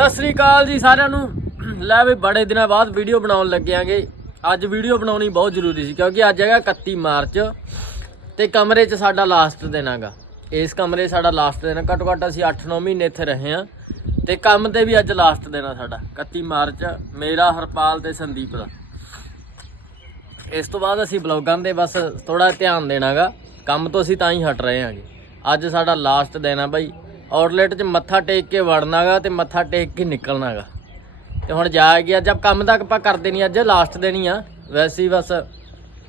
ਸਤਿ ਸ੍ਰੀ ਅਕਾਲ ਜੀ ਸਾਰਿਆਂ ਨੂੰ। ਲੈ ਵੀ ਬੜੇ ਦਿਨਾਂ ਬਾਅਦ ਵੀਡੀਓ ਬਣਾਉਣ ਲੱਗਿਆਂਗੇ ਅੱਜ ਵੀਡੀਓ ਬਣਾਉਣੀ ਬਹੁਤ ਜ਼ਰੂਰੀ ਸੀ ਕਿਉਂਕਿ ਅੱਜ ਹੈਗਾ 31 ਮਾਰਚ ਤੇ ਕਮਰੇ 'ਚ ਸਾਡਾ ਲਾਸਟ ਦਿਨ ਹੈਗਾ। ਇਸ ਕਮਰੇ 'ਚ ਸਾਡਾ ਲਾਸਟ ਦਿਨ, ਘੱਟੋ ਘੱਟ ਅਸੀਂ 8-9 ਮਹੀਨੇ ਇੱਥੇ ਰਹੇ ਹਾਂ ਤੇ ਕੰਮ ਤੇ ਵੀ ਅੱਜ ਲਾਸਟ ਦਿਨ ਆ ਸਾਡਾ 31 ਮਾਰਚ, ਮੇਰਾ, ਹਰਪਾਲ ਤੇ ਸੰਦੀਪ ਦਾ। ਇਸ ਤੋਂ ਬਾਅਦ ਅਸੀਂ ਬਲੌਗਾਂ ਦੇ ਬਸ ਥੋੜਾ ਧਿਆਨ ਦੇਣਾਗਾ ਕੰਮ ਤੋਂ ਅਸੀਂ ਤਾਂ ਹੀ ਹਟ ਰਹੇ ਹਾਂਗੇ ਅੱਜ ਸਾਡਾ ਲਾਸਟ ਦਿਨ ਆ ਬਾਈ। ਆਊਟਲੈਟ 'ਚ ਮੱਥਾ ਟੇਕ ਕੇ ਵੜਨਾਗਾ ਤੇ ਮੱਥਾ ਟੇਕ ਕੇ ਨਿਕਲਣਾਗਾ ਤੇ ਹੁਣ ਜਾ ਗਿਆ ਜਦ ਕੰਮ ਤੱਕ ਆਪਾਂ ਕਰਦੇ ਨਹੀਂ, ਅੱਜ ਲਾਸਟ ਦਿਨ ਹੀ ਆ। ਵੈਸੇ ਹੀ ਬਸ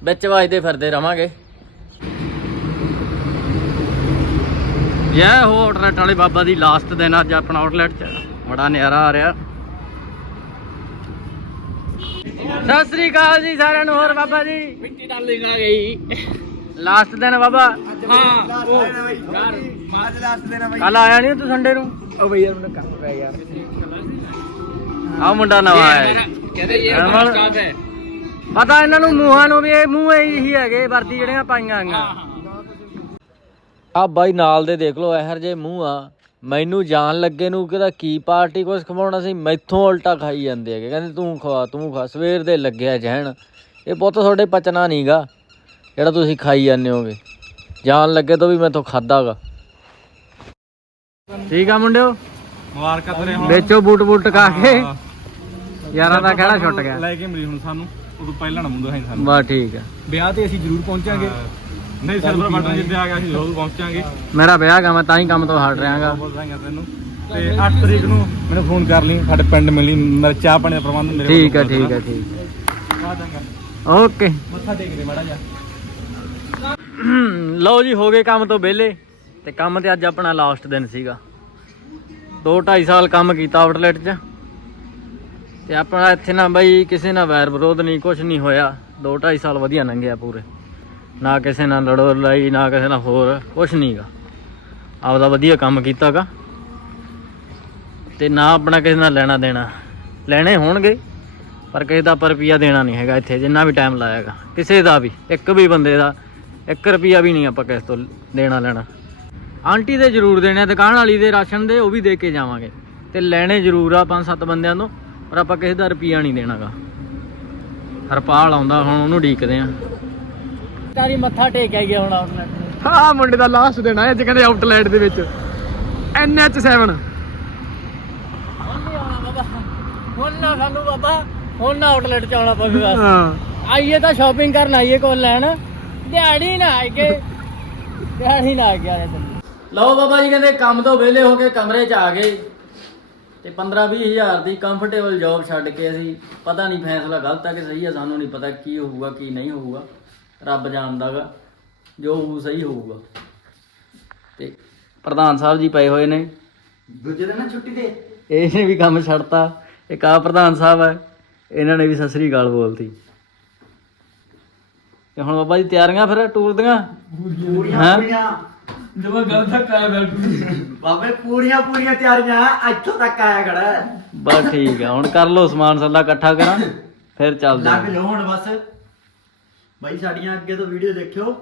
ਵਿੱਚ ਵੱਜਦੇ ਫਿਰਦੇ ਰਵਾਂਗੇ। ਜੈ ਹੋ ਆਊਟਲੈਟ ਵਾਲੇ ਬਾਬਾ ਦੀ ਲਾਸਟ ਦਿਨ ਅੱਜ ਆਪਣਾ ਆਊਟਲੈਟ 'ਚ। ਬੜਾ ਨਿਆਰਾ ਆ ਰਿਹਾ। ਸਤਿ ਸ੍ਰੀ ਅਕਾਲ ਜੀ ਸਾਰਿਆਂ ਨੂੰ, ਹੋਰ ਬਾਬਾ ਜੀ? ਮਿੱਟੀ ਡਾਲਿੰਗ ਆ ਗਈ। ਲਾਸਟ ਦਿਨ ਬਾਬਾ। ਹਾਂ। ਮਾਜ ਲਾਸਟ ਦੇਣਾ ਬਾਈ। ਕੱਲ ਆਇਆ ਨਹੀਂ ਤੂੰ ਸੰਡੇ ਨੂੰ? ਉਹ ਬਈ ਯਾਰ ਮੈਨੂੰ ਕੰਮ ਪੈ ਗਿਆ। ਆ ਮੁੰਡਾ ਨਵਾਂ ਆਇਆ ਕਹਿੰਦੇ ਇਹ ਬੜਾ ਸਟਾਫ ਹੈ। ਪਤਾ ਇਹਨਾਂ ਨੂੰ ਮੂੰਹਾਂ ਨੂੰ ਵੀ ਇਹ ਮੂੰਹ ਇਹੀ ਹੈਗੇ ਵਰਦੀ ਜਿਹੜੀਆਂ ਪਾਈਆਂ ਆਂਗਾ ਆ ਬਾਈ ਨਾਲ ਦੇ ਦੇਖ ਲਓ ਇਹੋ ਜਿਹੇ ਮੂੰਹ ਆ। ਮੈਨੂੰ ਜਾਣ ਲੱਗੇ ਨੂੰ ਕਿਹਦਾ ਕੀ ਪਾਰਟੀ ਕੁਛ ਖਵਾਉਣਾ ਸੀ ਮੈਥੋਂ ਉਲਟਾ ਖਾਈ ਜਾਂਦੇ ਹੈਗੇ। ਕਹਿੰਦੇ ਤੂੰ ਖਵਾ ਤੂੰ ਖਾ। ਸਵੇਰ ਦੇ ਲੱਗਿਆ ਜਹਿਣ। ਇਹ ਪੁੱਤ ਤੁਹਾਡੇ ਪਚਣਾ ਨਹੀਂਗਾ ਜਿਹੜਾ ਤੁਸੀਂ ਖਾਈ ਜਾਂਦੇ ਹੋਗੇ ਜਾਣ ਲੱਗੇ ਤੋਂ ਵੀ ਮੈਥੋਂ ਖਾਦਾਗਾ ਠੀਕ ਆ ਮੁੰਡਿਓ? ਮੁਬਾਰਕਾਂ ਤੇਰੇ ਵੇਚੋ ਬੂਟ ਬੂਟ ਟਕਾ ਕੇ। ਯਾਰਾਂ ਦਾ ਕਿਹੜਾ ਛੁੱਟ ਗਿਆ? ਲੈ ਕੇ ਮਰੀ ਹੁਣ ਸਾਨੂੰ। ਉਦੋਂ ਪਹਿਲਾਂ ਨਾ ਮੁੰਡਾ ਹੈ ਸਾਨੂੰ। ਬਸ ਠੀਕ ਆ। ਵਿਆਹ ਤੇ ਅਸੀਂ ਜ਼ਰੂਰ ਪਹੁੰਚਾਂਗੇ। ਨਹੀਂ ਸਿਲਵਰ ਬਟਨ ਜਿੱਦੇ ਆ ਗਿਆ ਅਸੀਂ ਜ਼ਰੂਰ ਪਹੁੰਚਾਂਗੇ। ਮੇਰਾ ਵਿਆਹ ਗਾ ਮੈਂ ਤਾਂ ਹੀ ਕੰਮ ਤੋਂ ਹਟ ਵਧਾਈਆਂ ਤੈਨੂੰ। ਤੇ 8 ਤਰੀਕ ਨੂੰ ਮੈਨੂੰ ਫੋਨ ਕਰ ਲਈ ਸਾਡੇ ਪਿੰਡ ਮਿਲੀ ਮੇਰੇ ਚਾਹ ਪਾਣੀ ਦਾ ਪ੍ਰਬੰਧ ਮੇਰੇ ਠੀਕ ਆ ਠੀਕ ਆ ਠੀਕ ਆ। ਓਕੇ। ਮੱਥਾ ਟੇਕ ਦੇ ਮਾੜਾ ਜਾ ਲਓ ਜੀ, ਹੋ ਗਏ ਕੰਮ ਤੋਂ ਵਿਹਲੇ ਤੇ ਕੰਮ ਤੇ ਅੱਜ ਆਪਣਾ ਲਾਸਟ ਦਿਨ ਸੀਗਾ। 2 2.5 ਸਾਲ ਕੰਮ ਕੀਤਾ ਆਊਟਲੈਟ 'ਚ ਤੇ ਆਪਣਾ ਇੱਥੇ ਨਾ ਬਈ ਕਿਸੇ ਨਾਲ ਵੈਰ ਵਿਰੋਧ ਨਹੀਂ ਕੁਝ ਨਹੀਂ ਹੋਇਆ। 2 2.5 ਸਾਲ ਵਧੀਆ ਲੰਘਿਆ ਪੂਰੇ। ਨਾ ਕਿਸੇ ਨਾਲ ਲੜੋ ਲੜਾਈ, ਨਾ ਕਿਸੇ ਨਾਲ ਹੋਰ ਕੁਝ ਨਹੀਂਗਾ ਆਪਦਾ ਵਧੀਆ ਕੰਮ ਕੀਤਾਗਾ ਤੇ ਨਾ ਆਪਣਾ ਕਿਸੇ ਨਾਲ ਲੈਣਾ ਦੇਣਾ। ਲੈਣੇ ਹੋਣਗੇ, ਪਰ ਕਿਸੇ ਦਾ ਪਰ ਰੁਪਿਆ ਦੇਣਾ ਨਹੀਂ ਹੈਗਾ ਇੱਥੇ, ਜਿੰਨਾ ਵੀ ਟਾਈਮ ਲਾਇਆਗਾ ਕਿਸੇ ਦਾ ਵੀ, ਇੱਕ ਵੀ ਬੰਦੇ ਦਾ 1 ਰੁਪਿਆ ਵੀ ਨਹੀਂ ਆਪਾਂ ਕਿਸੇ ਤੋਂ ਦੇਣਾ ਲੈਣਾ। ਆਂਟੀ ਦੇ ਜ਼ਰੂਰ ਦੇਣੇ ਆ, ਦੁਕਾਨ ਵਾਲੀ ਦੇ ਰਾਸ਼ਨ ਦੇ ਉਹ ਵੀ ਦੇ ਕੇ ਜਾਵਾਂਗੇ। ਤੇ ਲੈਣੇ ਜ਼ਰੂਰ ਆ ਪੰਜ ਸੱਤ ਬੰਦਿਆਂ ਤੋਂ ਪਰ ਆਪਾਂ ਕਿਸੇ ਦਾ ਰੁਪਿਆ ਨਹੀਂ ਦੇਣਾਗਾ। ਹਰਪਾਲ ਆਉਂਦਾ ਹੁਣ ਉਹਨੂੰ ਢੀਕਦੇ ਆ। ਤਾਰੀ ਮੱਥਾ ਟੇਕ ਆਈ ਗਿਆ ਹੁਣ ਆਊਟਲੈਟ ਹਾਂ ਮੁੰਡੇ ਦਾ ਲਾਸਟ ਦਿਨ ਆ ਅੱਜ ਕਹਿੰਦੇ ਆਊਟਲੈਟ ਦੇ ਵਿੱਚ। NH7 ਹੁਣ ਨਾ ਸਾਨੂੰ ਬਾਬਾ ਹੁਣ ਨਾ ਆਊਟਲੈਟ ਚ ਆਉਣਾ ਪਵੇਗਾ ਆਈਏ ਤਾਂ ਸ਼ਾਪਿੰਗ ਕਰਨ ਆਈਏ ਕੋਲ ਲੈਣ। ਦਿਹਾੜੀ ਨਾ ਆਏ ਕੇ ਦਿਹਾੜੀ ਨਾ ਆ ਗਿਆ ਲਓ ਬਾਬਾ ਜੀ ਕਹਿੰਦੇ ਕੰਮ ਤੋਂ ਵਿਹਲੇ ਹੋ ਕੇ ਕਮਰੇ 'ਚ ਆ ਗਏ। ਤੇ 15 20 ਹਜ਼ਾਰ ਦੀ ਕੰਫਰਟੇਬਲ ਜੌਬ ਛੱਡ ਕੇ ਅਸੀਂ ਪਤਾ ਨਹੀਂ ਫੈਸਲਾ ਗਲਤ ਆ ਕਿ ਸਹੀ ਆ ਸਾਨੂੰ ਨਹੀਂ ਪਤਾ ਕੀ ਹੋਊਗਾ ਕੀ ਨਹੀਂ ਹੋਊਗਾ। ਰੱਬ ਜਾਣਦਾਗਾ ਜੋ ਹੋਊ ਸਹੀ ਹੋਊਗਾ। ਤੇ ਪ੍ਰਧਾਨ ਸਾਹਿਬ ਜੀ ਪਏ ਹੋਏ ਨੇ। ਦੂਜੇ ਦਿਨ ਨਾ ਛੁੱਟੀ ਤੇ। ਇਹਨੇ ਵੀ ਕੰਮ ਛੱਡਤਾ। ਇੱਕ ਆ ਪ੍ਰਧਾਨ ਸਾਹਿਬ ਹੈ ਇਹਨਾਂ ਨੇ ਵੀ ਸਤਿ ਸ੍ਰੀ ਅਕਾਲ ਬੋਲਤੀ। ਤੇ ਹੁਣ ਬਾਬਾ ਜੀ ਤਿਆਰੀਆਂ ਫਿਰ ਟੂਰ ਦੀਆਂ? ਹੈਂ? ਜਦੋਂ ਗੱਲ ਤੱਕ ਆਇਆ ਬੈਠੂ ਬਾਬੇ ਪੂਰੀਆਂ ਪੂਰੀਆਂ ਤਿਆਰੀਆਂ ਇੱਥੋਂ ਤੱਕ ਆਇਆ ਖੜਾ ਬਸ ਠੀਕ ਆ ਹੁਣ ਕਰ ਲਓ ਸਮਾਨ ਸੱਲਾ ਇਕੱਠਾ ਕਰਾਂ ਫਿਰ ਚੱਲਦੇ ਲੱਗ ਹਾਂ। ਲਓ ਹੁਣ ਬਸ। ਬਾਈ ਸਾਡੀਆਂ ਅੱਗੇ ਤੋਂ ਵੀਡੀਓ ਦੇਖਿਓ।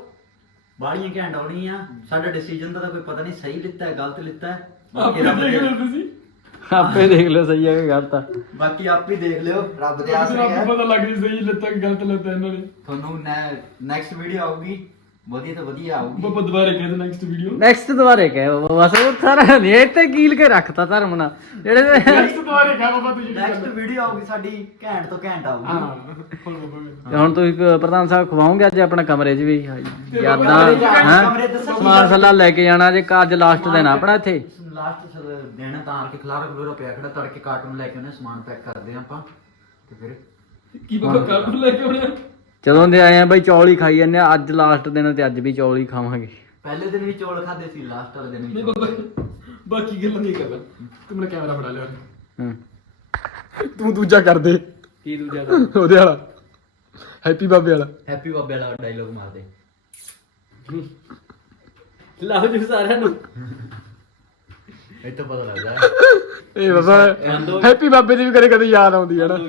ਬਾੜੀਆਂ ਘੈਂਟ ਆਉਣੀਆਂ। ਸਾਡਾ ਡਿਸੀਜਨ ਦਾ ਤਾਂ ਕੋਈ ਪਤਾ ਨਹੀਂ ਸਹੀ ਲਿੱਤਾ ਹੈ ਗਲਤ ਲਿੱਤਾ ਹੈ। ਬਾਕੀ ਰੱਬ ਦੇ ਤੁਸੀਂ? ਆਪੇ ਦੇਖ ਲਿਓ ਸਹੀ ਹੈ ਕਿ ਗਲਤ ਆ। ਬਾਕੀ ਆਪ ਹੀ ਦੇਖ ਲਿਓ ਰੱਬ ਦੇ ਆਸਰੇ ਹੈ। ਪਤਾ ਲੱਗ ਜੀ ਸਹੀ ਲੱਤਾਂ ਕਿ ਗਲਤ ਲੱਤਾਂ ਇਹਨਾਂ ਨੇ। ਤੁਹਾਨੂੰ ਨੈਕਸਟ ਵੀਡੀਓ ਆਊਗੀ। ਵਧੀਆ ਤੋਂ ਵਧੀਆ ਆਊਗੀ। ਬਾਬਾ ਦੁਬਾਰੇ ਕਹਿੰਦੇ ਨੈਕਸਟ ਵੀਡੀਓ ਨੈਕਸਟ ਦੁਬਾਰੇ ਕਹਿ ਬਾਬਾ ਬਸ ਉਹ ਸਾਰਾ ਨਹੀਂ ਤੇ ਕੀਲ ਕੇ ਰੱਖਤਾ ਧਰਮ ਨਾਲ। ਜਿਹੜੇ ਨੈਕਸਟ ਦੁਬਾਰੇ ਕਹਾਂ ਬਾਬਾ ਤੁਸੀਂ ਨੈਕਸਟ ਵੀਡੀਓ ਆਊਗੀ ਸਾਡੀ ਘੈਂਟ ਤੋਂ ਘੈਂਟ ਆਊਗੀ। ਹਾਂ ਫੁੱਲ ਬਾਬਾ ਤੇ ਹੁਣ ਤੁਸੀਂ ਕ- ਪ੍ਰਧਾਨ ਸਾਹਿਬ ਖਵਾਓਗੇ ਅੱਜ ਆਪਣੇ ਕਮਰੇ 'ਚ ਵੀ? ਯਾਦਾਂ ਕਮਰੇ 'ਚ ਹੈਂ? ਕਮਰੇ ਦੱਸੋ ਕੀ ਸਮਾਨ ਸੱਲਾ ਲੈ ਕੇ ਜਾਣਾ ਜੇ ਅੱਜ ਲਾਸਟ ਦਿਨ ਆ ਆਪਣਾ ਇੱਥੇ। ਲਾਸਟ ਦਿਨ ਤਾਂ ਆ ਕੇ ਖਲਾਰਾ ਖਲੋਰਾ ਪਿਆ ਖੜਾ ਤੜਕੇ ਕਾਰਟੂਨ ਲੈ ਕੇ ਉਹਨੇ ਸਮਾਨ ਪੈਕ ਕਰਦੇ ਆ ਆਪਾਂ। ਤੇ ਫਿਰ ਕੀ ਬਾਬਾ ਕਾਰਟੂਨ ਲੈ ਕੇ ਆਉਣੇ? ਜਦੋਂ ਦੇ ਆਏ ਆ ਬਈ ਚੌਲ ਹੀ ਖਾਈ ਜਾਂਦੇ ਆ ਅੱਜ ਲਾਸਟ ਦਿਨ ਤੇ ਅੱਜ ਵੀ ਚੌਲ ਹੀ ਖਾਵਾਂਗੇ। ਪਹਿਲੇ ਦਿਨ ਵੀ ਚੌਲ ਖਾਦੇ ਸੀ ਲਾਸਟ ਵਾਲੇ ਦਿਨ ਵੀ ਨਹੀਂ ਚੌਲ। ਬਾਬਾ ਬਾਕੀ ਗੱਲ ਨਹੀਂ ਕਰਦਾ। ਤੂੰ ਮੇਰਾ ਕੈਮਰਾ ਫੜਾ ਲਿਆ। ਹੂੰ। ਤੂੰ ਦੂਜਾ ਕਰ ਦੇ। ਕੀ ਦੂਜਾ ਉਹਦੇ ਵਾਲਾ। ਹੈਪੀ ਬਾਬੇ ਵਾਲਾ। ਹੈਪੀ ਬਾਬੇ ਵਾਲਾ ਡਾਇਲੋਗ ਮਾਰਦੇ। ਲਓ ਜੀ ਸਾਰਿਆਂ ਨੂੰ। ਇਹ ਤਾਂ ਪਤਾ ਲੱਗਦਾ। ਇਹ ਬਾਬਾ ਹੈਪੀ ਬਾਬੇ ਦੀ ਵੀ ਕਦੇ ਕਦੇ ਯਾਦ ਆਉਂਦੀ ਹੈ ਨਾ।